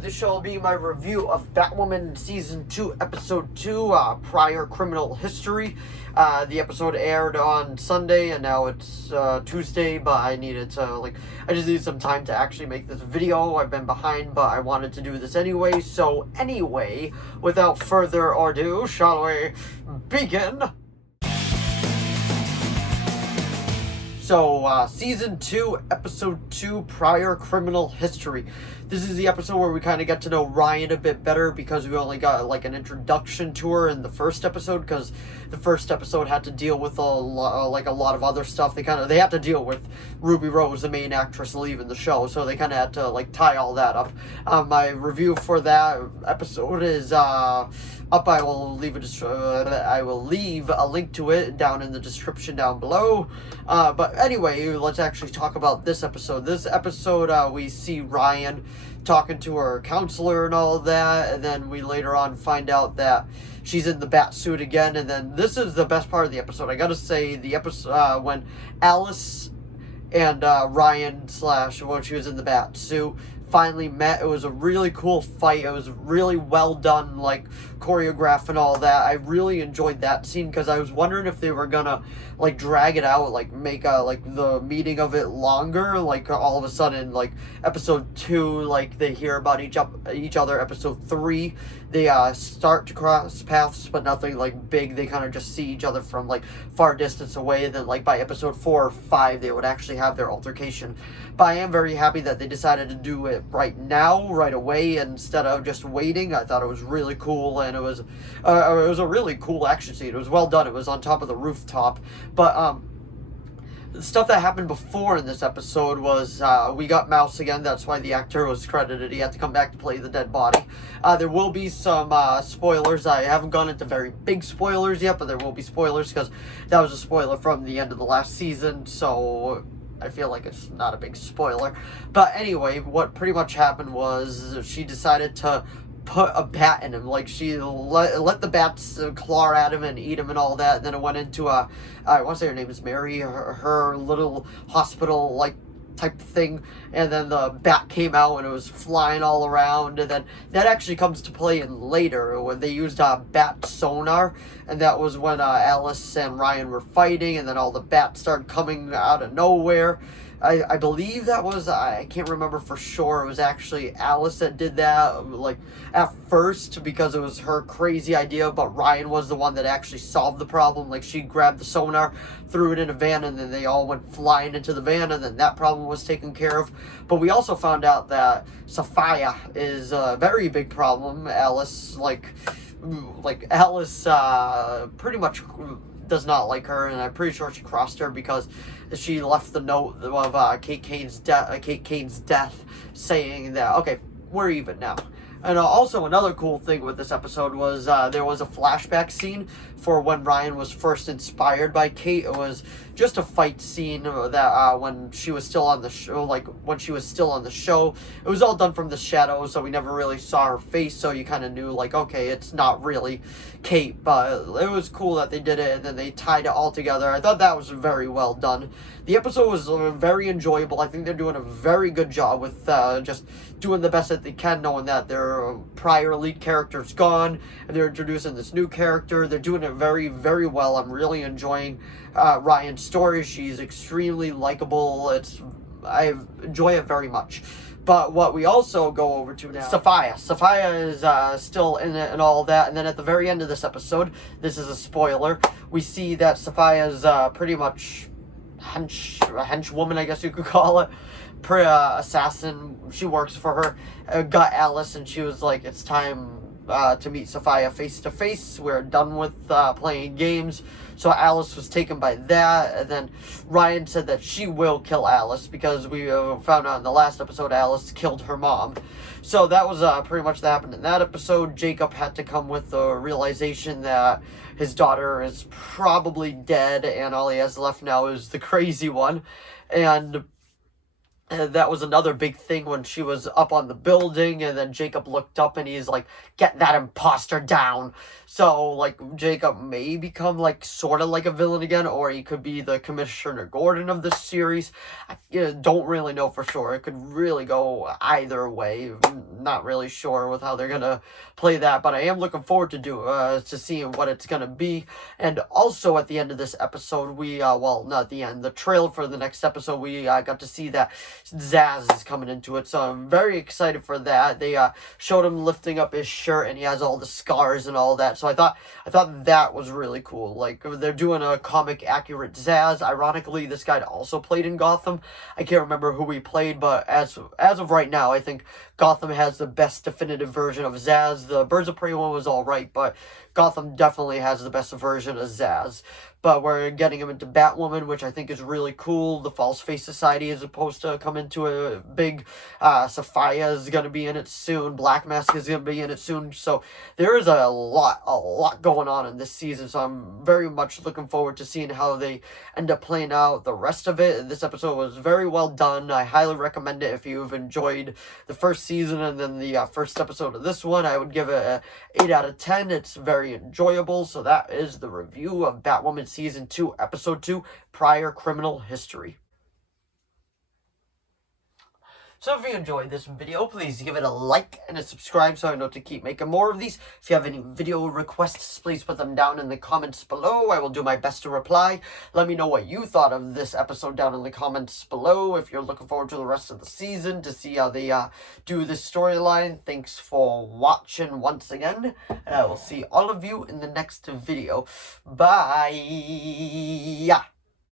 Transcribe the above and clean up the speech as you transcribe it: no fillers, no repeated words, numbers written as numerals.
This shall be my review of Batwoman Season 2, Episode 2, Prior Criminal History. The episode aired on Sunday, and now it's Tuesday, but I just needed some time to actually make this video. I've been behind, but I wanted to do this anyway. So anyway, without further ado, shall we begin? So, Season 2, Episode 2, Prior Criminal History. This is the episode where we kind of get to know Ryan a bit better, because we only got, an introduction to her in the first episode, because the first episode had to deal with a lot of other stuff. They had to deal with Ruby Rose, the main actress, leaving the show, so they kind of had to, tie all that up. My review for that episode is, up. I will leave a link to it down in the description down below. But anyway, let's actually talk about this episode. This episode, we see Ryan talking to her counselor and all of that, and then we later on find out that she's in the bat suit again. And then this is the best part of the episode. I gotta say, the episode when Alice and Ryan when she was in the bat suit finally met. It was a really cool fight. It was really well done, choreographed and all that. I really enjoyed that scene, because I was wondering if they were gonna drag it out, make the meeting of it longer. All of a sudden, episode 2, they hear about each other. Episode 3, they start to cross paths, but nothing big. They kind of just see each other from far distance away. And then by episode 4 or 5, they would actually have their altercation. But I am very happy that they decided to do it right now, right away, instead of just waiting. I thought it was really cool, and it was a really cool action scene. It was well done. It was on top of the rooftop. But the stuff that happened before in this episode was we got Mouse again. That's why the actor was credited. He had to come back to play the dead body. There will be some spoilers. I haven't gone into very big spoilers yet, but there will be spoilers, because that was a spoiler from the end of the last season, so I feel like it's not a big spoiler. But anyway, what pretty much happened was she decided to put a bat in him. She let the bats claw at him and eat him and all that. And then it went into I want to say her name is Mary, her little hospital type thing, and then the bat came out and it was flying all around. And then that actually comes to play in later when they used bat sonar, and that was when Alice and Ryan were fighting, and then all the bats started coming out of nowhere. I believe that was, I can't remember for sure, it was actually Alice that did that, at first, because it was her crazy idea, but Ryan was the one that actually solved the problem. She grabbed the sonar, threw it in a van, and then they all went flying into the van, and then that problem was taken care of. But we also found out that Sophia is a very big problem. Alice, Alice, pretty much does not like her, and I'm pretty sure she crossed her because she left the note of Kate Kane's death saying that, okay, we're even now. And also another cool thing with this episode was there was a flashback scene for when Ryan was first inspired by Kate. It was just a fight scene that when she was still on the show, it was all done from the shadows, so we never really saw her face, so you kind of knew, okay, it's not really Kate. But it was cool that they did it, and then they tied it all together. I thought that was very well done. The episode was very enjoyable. I think they're doing a very good job with just doing the best that they can, knowing that their prior lead character's gone, and they're introducing this new character. They're doing it very, very well. I'm really enjoying Ryan's story. She's extremely likable. I enjoy it very much. But what we also go over to now, Sophia is still in it and all that. And then at the very end of this episode, this is a spoiler, we see that Sophia is pretty much a henchwoman, I guess you could call it. Assassin. She works for her. Got Alice, and she was like, it's time to meet Sophia face to face. We're done with playing games. So Alice was taken by that, and then Ryan said that she will kill Alice, because we found out in the last episode Alice killed her mom. So that was pretty much that happened in that episode. Jacob had to come with the realization that his daughter is probably dead, and all he has left now is the crazy one. And And that was another big thing when she was up on the building, and then Jacob looked up and he's like, "Get that imposter down." So, like, Jacob may become, like, sort of like a villain again, or he could be the Commissioner Gordon of this series. I don't really know for sure. It could really go either way. Not really sure with how they're gonna play that, but I am looking forward to seeing what it's gonna be. And also at the end of this episode, well, not the end, the trailer for the next episode, we got to see that Zaz is coming into it, so I'm very excited for that. They showed him lifting up his shirt, and he has all the scars and all that. So I thought that was really cool. Like, they're doing a comic accurate Zaz. Ironically, this guy also played in Gotham. I can't remember who he played, but as of right now, I think Gotham has the best definitive version of Zaz. The Birds of Prey one was all right, but Gotham definitely has the best version of Zaz. But we're getting him into Batwoman, which I think is really cool. The False Face Society is supposed to come into a big. Sophia is going to be in it soon. Black Mask is going to be in it soon. So there is a lot going on in this season. So I'm very much looking forward to seeing how they end up playing out the rest of it. This episode was very well done. I highly recommend it if you've enjoyed the first season and then the first episode of this one. I would give it a 8 out of 10. It's very enjoyable. So that is the review of Batwoman Season 2, Episode 2, Prior Criminal History. So if you enjoyed this video, please give it a like and a subscribe so I know to keep making more of these. If you have any video requests, please put them down in the comments below. I will do my best to reply. Let me know what you thought of this episode down in the comments below. If you're looking forward to the rest of the season to see how they do this storyline. Thanks for watching once again, and I will see all of you in the next video. Bye!